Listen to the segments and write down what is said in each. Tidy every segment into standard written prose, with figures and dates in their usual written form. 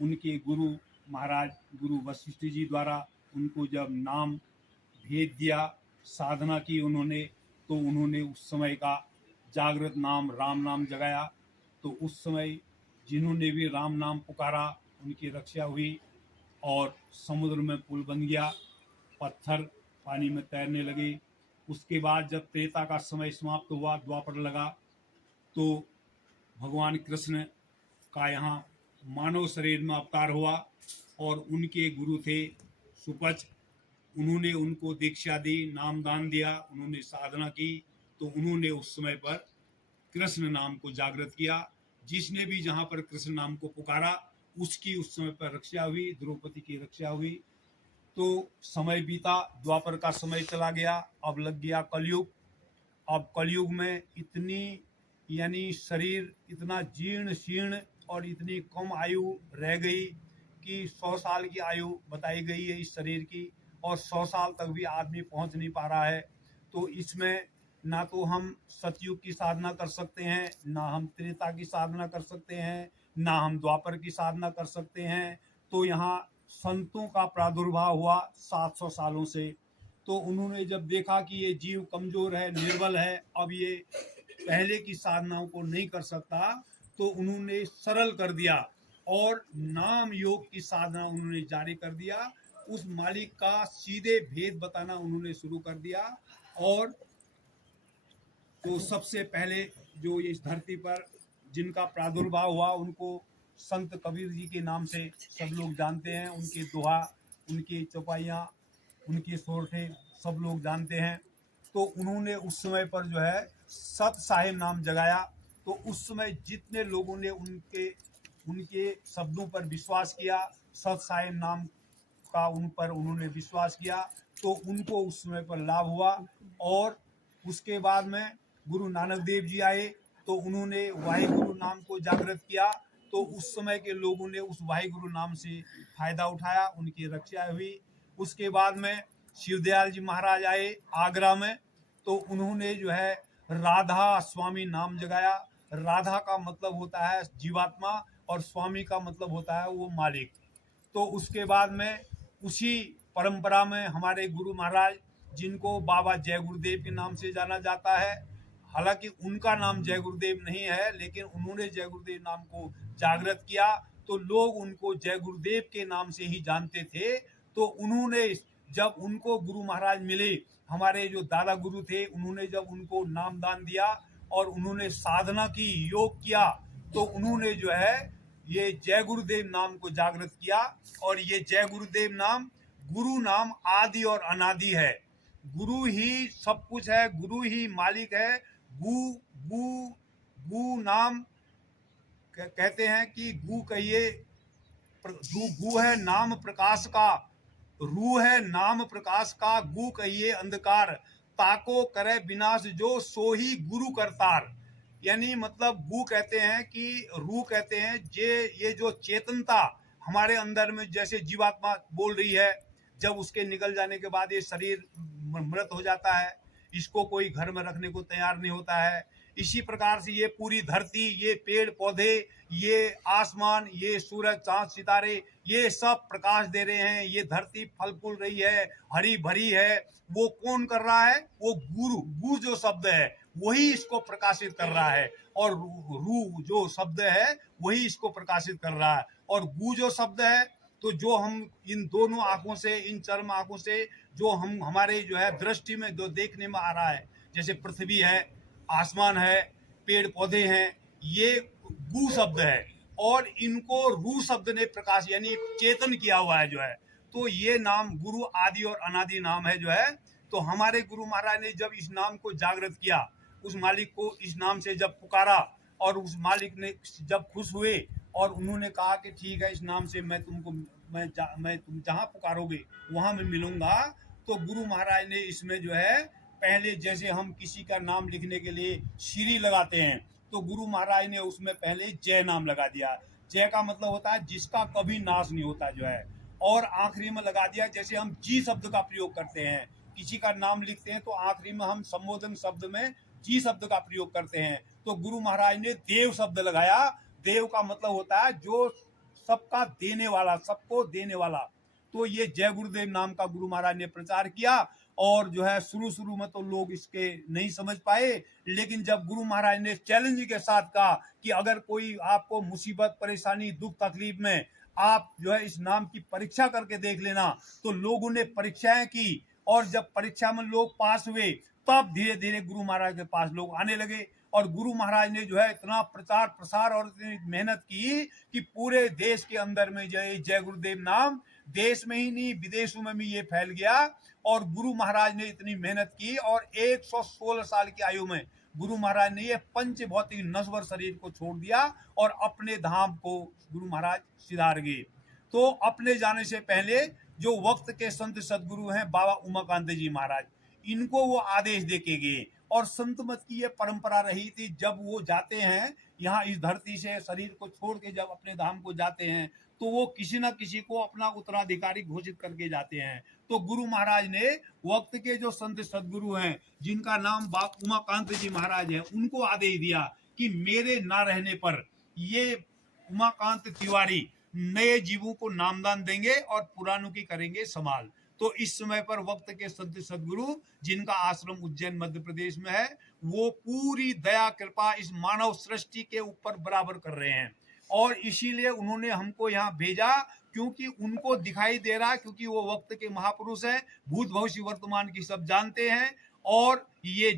उनके गुरु महाराज गुरु वशिष्ठ जी द्वारा उनको जब नाम भेद दिया, साधना की उन्होंने, तो उन्होंने उस समय का जागृत नाम राम नाम जगाया। तो उस समय जिन्होंने भी राम नाम पुकारा उनकी रक्षा हुई और समुद्र में पुल बन गया, पत्थर पानी में तैरने लगे। उसके बाद जब त्रेता का समय समाप्त हुआ, द्वापर लगा, तो भगवान कृष्ण का यहाँ मानव शरीर में अवतार हुआ और उनके गुरु थे सुपच। उन्होंने उनको दीक्षा दी, नामदान दिया, उन्होंने साधना की, तो उन्होंने उस समय पर कृष्ण नाम को जागृत किया। जिसने भी जहाँ पर कृष्ण नाम को पुकारा उसकी उस समय पर रक्षा हुई, द्रौपदी की रक्षा हुई। तो समय बीता, द्वापर का समय चला गया, अब लग गया कलयुग। अब कलयुग में इतनी यानी शरीर इतना जीर्ण शीर्ण और इतनी कम आयु रह गई कि 100 साल की आयु बताई गई है इस शरीर की, और 100 साल तक भी आदमी पहुंच नहीं पा रहा है। तो इसमें ना तो हम सतयुग की साधना कर सकते हैं, ना हम त्रेता की साधना कर सकते हैं, ना हम द्वापर की साधना कर सकते हैं। तो यहाँ संतों का प्रादुर्भाव हुआ 700 सालों से। तो उन्होंने जब देखा कि ये जीव कमजोर है, निर्बल है, अब ये पहले की साधनाओं को नहीं कर सकता, तो उन्होंने सरल कर दिया और नाम योग की साधना उन्होंने जारी कर दिया। उस मालिक का सीधे भेद बताना उन्होंने शुरू कर दिया। और तो सबसे पहले जो इस धरती पर जिनका प्रादुर्भाव हुआ उनको संत कबीर जी के नाम से सब लोग जानते हैं। उनके दोहा, उनकी चौपाइयाँ, उनके सोरठे सब लोग जानते हैं। तो उन्होंने उस समय पर जो है सत साहिब नाम जगाया। तो उस समय जितने लोगों ने उनके उनके शब्दों पर विश्वास किया, सत साहिब नाम का उन पर उन्होंने विश्वास किया, तो उनको उस समय पर लाभ हुआ। और उसके बाद में गुरु नानक देव जी आए, तो उन्होंने वाहिगुरु नाम को जागृत किया। तो उस समय के लोगों ने उस वाहिगुरु नाम से फायदा उठाया, उनकी रक्षा हुई। उसके बाद में शिवदयाल जी महाराज आए आगरा में, तो उन्होंने जो है राधा स्वामी नाम जगाया। राधा का मतलब होता है जीवात्मा और स्वामी का मतलब होता है वो मालिक। तो उसके बाद में उसी परंपरा में हमारे गुरु महाराज, जिनको बाबा जय गुरुदेव के नाम से जाना जाता है, हालांकि उनका नाम जय गुरुदेव नहीं है, लेकिन उन्होंने जय गुरुदेव नाम को जागृत किया, तो लोग उनको जय गुरुदेव के नाम से ही जानते थे। तो उन्होंने जब उनको गुरु महाराज मिले, हमारे जो दादा गुरु थे, उन्होंने जब उनको नामदान दिया और उन्होंने साधना की, योग किया, तो उन्होंने जो है ये जय गुरुदेव नाम को जागृत किया। और ये जय गुरुदेव नाम, गुरु नाम आदि और अनादि है। गुरु ही सब कुछ है, गुरु ही मालिक है। गु गु गु नाम कहते हैं कि गु कहिए, गु है नाम प्रकाश का, रू है नाम प्रकाश का, गु कहिए अंधकार, ताको करे विनाश जो सो ही गुरु करतार। यानी मतलब गु कहते हैं कि रू कहते हैं ये जो चेतनता हमारे अंदर में जैसे जीवात्मा बोल रही है, जब उसके निकल जाने के बाद ये शरीर मृत हो जाता है, इसको कोई घर में रखने को तैयार नहीं होता है। इसी प्रकार से ये पूरी धरती, ये पेड़ पौधे, ये आसमान, ये सूरज चांद सितारे, ये सब प्रकाश दे रहे हैं। ये धरती फल फूल रही है, हरी भरी है। वो कौन कर रहा है? वो गुरु, गु जो शब्द है वही इसको प्रकाशित कर रहा है, और रू जो शब्द है वही इसको प्रकाशित कर रहा है। और गु जो शब्द है, तो जो हम इन दोनों आंखों से, इन चर्म आंखों से जो हम हमारे जो है दृष्टि में जो देखने में आ रहा है, जैसे पृथ्वी है, आसमान है, पेड़ पौधे हैं, ये गु शब्द है। और इनको रू शब्द ने प्रकाश यानी चेतन किया हुआ है जो है। तो ये नाम गुरु आदि और अनादि नाम है जो है। तो हमारे गुरु महाराज ने जब इस नाम को जागृत किया, उस मालिक को इस नाम से जब पुकारा, और उस मालिक ने जब खुश हुए और उन्होंने कहा कि ठीक है, इस नाम से मैं तुमको मैं तुम जहाँ पुकारोगे वहाँ मैं मिलूंगा। तो गुरु महाराज ने इसमें जो है पहले जैसे हम किसी का नाम लिखने के लिए श्री लगाते हैं, तो गुरु महाराज ने उसमें पहले जय नाम लगा दिया। जय का मतलब होता है जिसका कभी नाश नहीं होता जो है। और आखिरी में लगा दिया, जैसे हम जी शब्द का प्रयोग करते हैं, किसी का नाम लिखते हैं तो आखिरी में हम संबोधन शब्द में जी शब्द का प्रयोग करते हैं। तो गुरु महाराज ने देव शब्द लगाया। देव का मतलब होता है जो सबका देने वाला, सबको देने वाला। तो ये जय गुरुदेव नाम का गुरु महाराज ने प्रचार किया। और जो है शुरू शुरू में तो लोग इसके नहीं समझ पाए, लेकिन जब गुरु महाराज ने चैलेंज के साथ कहा कि अगर कोई आपको मुसीबत, परेशानी, दुख, तकलीफ में आप जो है इस नाम की परीक्षा करके देख लेना, तो लोगों ने परीक्षाएं की। और जब परीक्षा में लोग पास हुए, तब धीरे धीरे गुरु महाराज के पास लोग आने लगे। और गुरु महाराज ने जो है इतना प्रचार प्रसार और इतनी मेहनत की कि पूरे देश के अंदर में जय गुरुदेव नाम देश में ही नहीं, विदेशों में भी ये फैल गया। और गुरु महाराज ने इतनी मेहनत की और 116 साल की आयु में गुरु महाराज ने ये पंच भौतिक नश्वर शरीर को छोड़ दिया और अपने धाम को गुरु महाराज सिधार गए। तो अपने जाने से पहले जो वक्त के संत सदगुरु हैं बाबा उमाकांत जी महाराज, इनको वो आदेश दे के गए। और संत मत की ये परंपरा रही थी, जब वो जाते हैं यहाँ इस धरती से शरीर को छोड़ के जब अपने धाम को जाते हैं, तो वो किसी न किसी को अपना उत्तराधिकारी घोषित करके जाते हैं। तो गुरु महाराज ने वक्त के जो संत सदगुरु हैं, जिनका नाम बाबा उमाकांत जी महाराज है, उनको आदेश दिया कि मेरे ना रहने पर ये उमाकांत तिवारी नए जीवों को नामदान देंगे और पुरानों की करेंगे संभाल। तो इस समय पर वक्त के संत सदगुरु, जिनका आश्रम उज्जैन मध्य प्रदेश में है, वो पूरी दया कृपा इस मानव सृष्टि के ऊपर बराबर कर रहे हैं। और इसीलिए उन्होंने हमको यहाँ भेजा, क्योंकि उनको दिखाई दे रहा, क्योंकि वो वक्त के महापुरुष हैं, भूत भविष्य वर्तमान की सब जानते हैं। और ये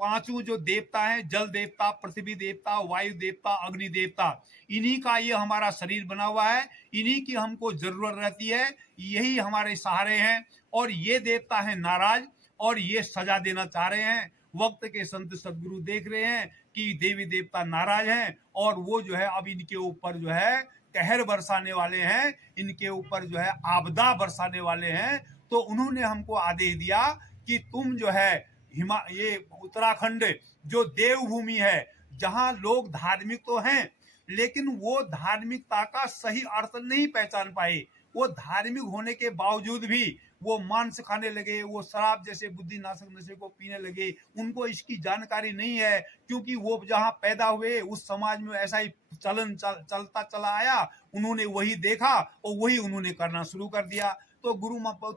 पांचों जो देवता हैं, जल देवता, पृथ्वी देवता, वायु देवता, अग्नि देवता, इन्हीं का ये हमारा शरीर बना हुआ है, इन्हीं की हमको जरूरत रहती है, यही हमारे सहारे हैं। और ये देवता है नाराज और ये सजा देना चाह रहे हैं। वक्त के संत सदगुरु देख रहे हैं कि देवी देवता नाराज हैं और वो जो है अब इनके ऊपर जो है कहर बरसाने वाले हैं, इनके ऊपर जो है आपदा बरसाने वाले हैं। तो उन्होंने हमको आदेश दिया कि तुम जो है ये उत्तराखंड जो देवभूमि है, जहां लोग धार्मिक तो हैं, लेकिन वो धार्मिकता का सही अर्थ नहीं पहचान पाए। वो धार्मिक होने के बावजूद भी वो मांस खाने लगे, वो शराब जैसे बुद्धिनाशक नशे को पीने लगे। उनको इसकी जानकारी नहीं है, क्योंकि वो जहां पैदा हुए उस समाज में ऐसा ही चलता चला आया। उन्होंने वही देखा और वही उन्होंने करना शुरू कर दिया। तो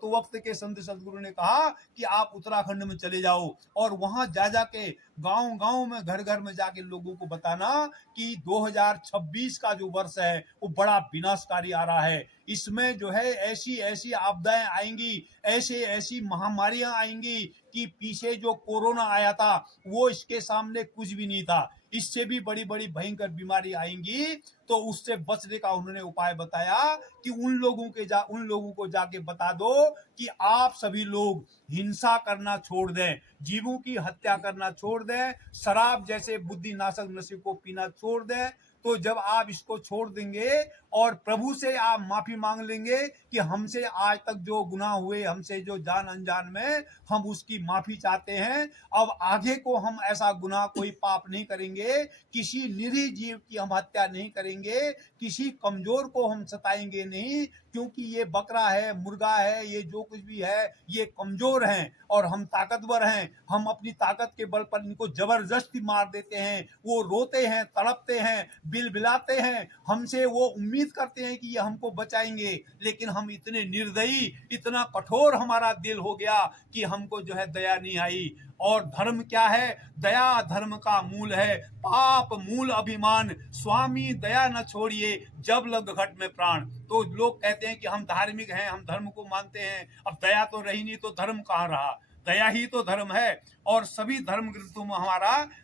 वक्त के संत सदगुरु ने कहा कि आप उत्तराखंड में चले जाओ और वहां जा जाके गांव गांव में, घर घर में जाके लोगों को बताना कि 2026 का जो वर्ष है वो बड़ा विनाशकारी आ रहा है। इसमें जो है ऐसी ऐसी आपदाएं आएंगी, ऐसे ऐसी महामारियां आएंगी कि पीछे जो कोरोना आया था वो इसके सामने कुछ भी नहीं था। इससे भी बड़ी बड़ी भयंकर बीमारी आएंगी। तो उससे बचने का उन्होंने उपाय बताया कि उन लोगों को जाके बता दो कि आप सभी लोग हिंसा करना छोड़ दें, जीवों की हत्या करना छोड़ दें, शराब जैसे बुद्धिनाशक नशे को पीना छोड़ दें। तो जब आप इसको छोड़ देंगे और प्रभु से आप माफी मांग लेंगे कि हमसे आज तक जो गुनाह हुए, हमसे जो जान अनजान में, हम उसकी माफी चाहते हैं। अब आगे को हम ऐसा गुनाह, कोई पाप नहीं करेंगे, किसी निरीह जीव की हम हत्या नहीं करेंगे, किसी कमजोर को हम सताएंगे नहीं, क्योंकि ये बकरा है, मुर्गा है, ये जो कुछ भी है, ये कमजोर हैं और हम ताकतवर हैं। हम अपनी ताकत के बल पर इनको जबरदस्ती मार देते हैं। वो रोते हैं, तड़पते हैं, बिलबिलाते हैं, हमसे वो उम्मीद करते हैं कि ये हमको बचाएंगे, लेकिन हम इतने निर्दयी, इतना कठोर हमारा दिल हो गया कि हमको जो है दया नहीं आई। और धर्म क्या है? दया धर्म का मूल है, पाप मूल अभिमान, स्वामी दया न छोड़िए जब लग घट में प्राण। तो लोग कहते हैं कि हम धार्मिक हैं, हम धर्म को मानते हैं, अब दया तो रही नहीं तो धर्म कहाँ रहा? दया ही तो धर्म है। और सभी धर्म ग्रंथों में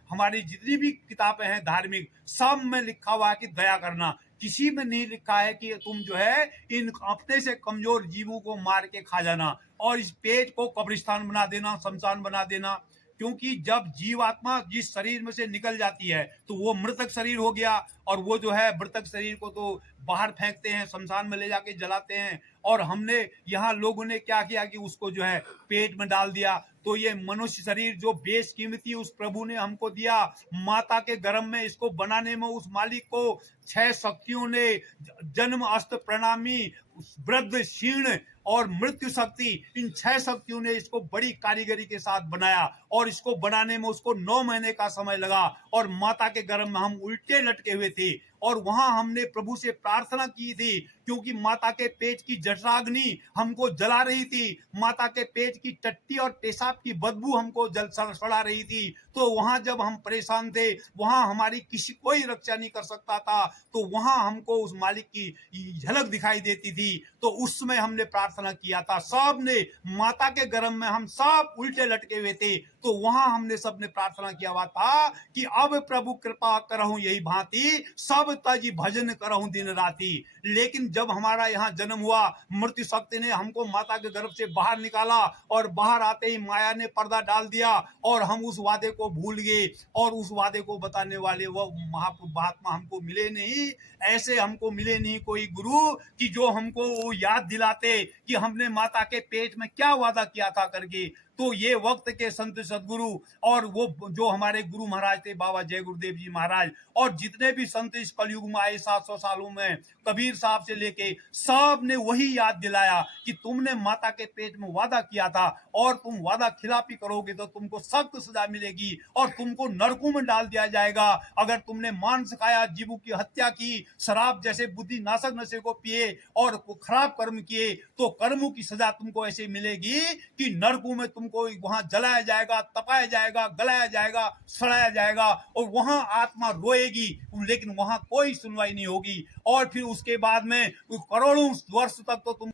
हमारी जितनी भी किताबें हैं धार्मिक, सब में लिखा हुआ है कि दया करना। किसी में नहीं लिखा है कि तुम जो है इन अपने से कमजोर जीवों को मार के खा जाना और इस पेट को कब्रिस्तान बना देना, शमशान बना देना। क्योंकि जब जीवात्मा जिस शरीर में से निकल जाती है तो वो मृतक शरीर हो गया, और वो जो है मृतक शरीर को तो बाहर फेंकते हैं, शमशान में ले जाके जलाते हैं। और हमने यहाँ लोगों ने क्या किया कि उसको जो है पेट में डाल दिया। तो ये मनुष्य शरीर जो बेशकीमती उस प्रभु ने हमको दिया, माता के गर्भ में इसको बनाने में उस मालिक को 6 शक्तियों ने, जन्म, अस्त, प्रणामी, वृद्ध, क्षीण और मृत्यु शक्ति, इन 6 शक्तियों ने इसको बड़ी कारीगरी के साथ बनाया। और इसको बनाने में उसको 9 महीने का समय लगा और माता के गर्भ में हम उल्टे लटके हुए थे। और वहां हमने प्रभु से प्रार्थना की थी, क्योंकि माता के पेट की जठराग्नि हमको जला रही थी, माता के पेट की टट्टी और पेशाब की बदबू हमको जल सड़ा रही थी। तो वहां जब हम परेशान थे, वहां हमारी किसी कोई रक्षा नहीं कर सकता था, तो वहां हमको उस मालिक की झलक दिखाई देती थी। तो उस समय हमने प्रार्थना किया था, सब ने, माता के गर्भ में हम सब उल्टे लटके हुए थे, तो वहां हमने सबने प्रार्थना किया हुआ था कि अब प्रभु कृपा करहूं यही भांति, सब तजी भजन करहूं दिन राति। लेकिन जब हमारा यहाँ जन्म हुआ, मृत्यु शक्ति ने हमको माता के गर्भ से बाहर निकाला, और बाहर आते ही माया ने पर्दा डाल दिया, और हम उस वादे को भूल गए, और उस वादे को बताने वाले वो महात्मा हमको मिले नहीं। ऐसे हमको मिले नहीं कोई गुरु कि जो हमको वो याद दिलाते कि हमने माता के पेट में क्या वादा किया था करके। तो ये वक्त के संत सदगुरु, और वो जो हमारे गुरु महाराज थे बाबा जय गुरुदेव जी महाराज, और जितने भी संत इस कलयुग में आए 700 सालों में, कबीर साहब से लेके सब ने वही याद दिलाया कि तुमने माता के पेट में वादा किया था, और तुम वादा खिलाफी करोगे तो तुमको सख्त सजा मिलेगी, और तुमको नरकों में डाल दिया जाएगा। अगर तुमने मांस खाया, जीवों की हत्या की, शराब जैसे बुद्धि नाशक नशे को पिए, और खराब कर्म किए, तो कर्मों की सजा तुमको ऐसे मिलेगी कि नरकों में तुमको वहां जलाया जाएगा, तपाया जाएगा, गलाया जाएगा, सड़ाया जाएगा, और वहां आत्मा रोएगी, लेकिन वहां कोई सुनवाई नहीं होगी। और फिर उसके बाद में करोड़ों वर्ष तक तो तुम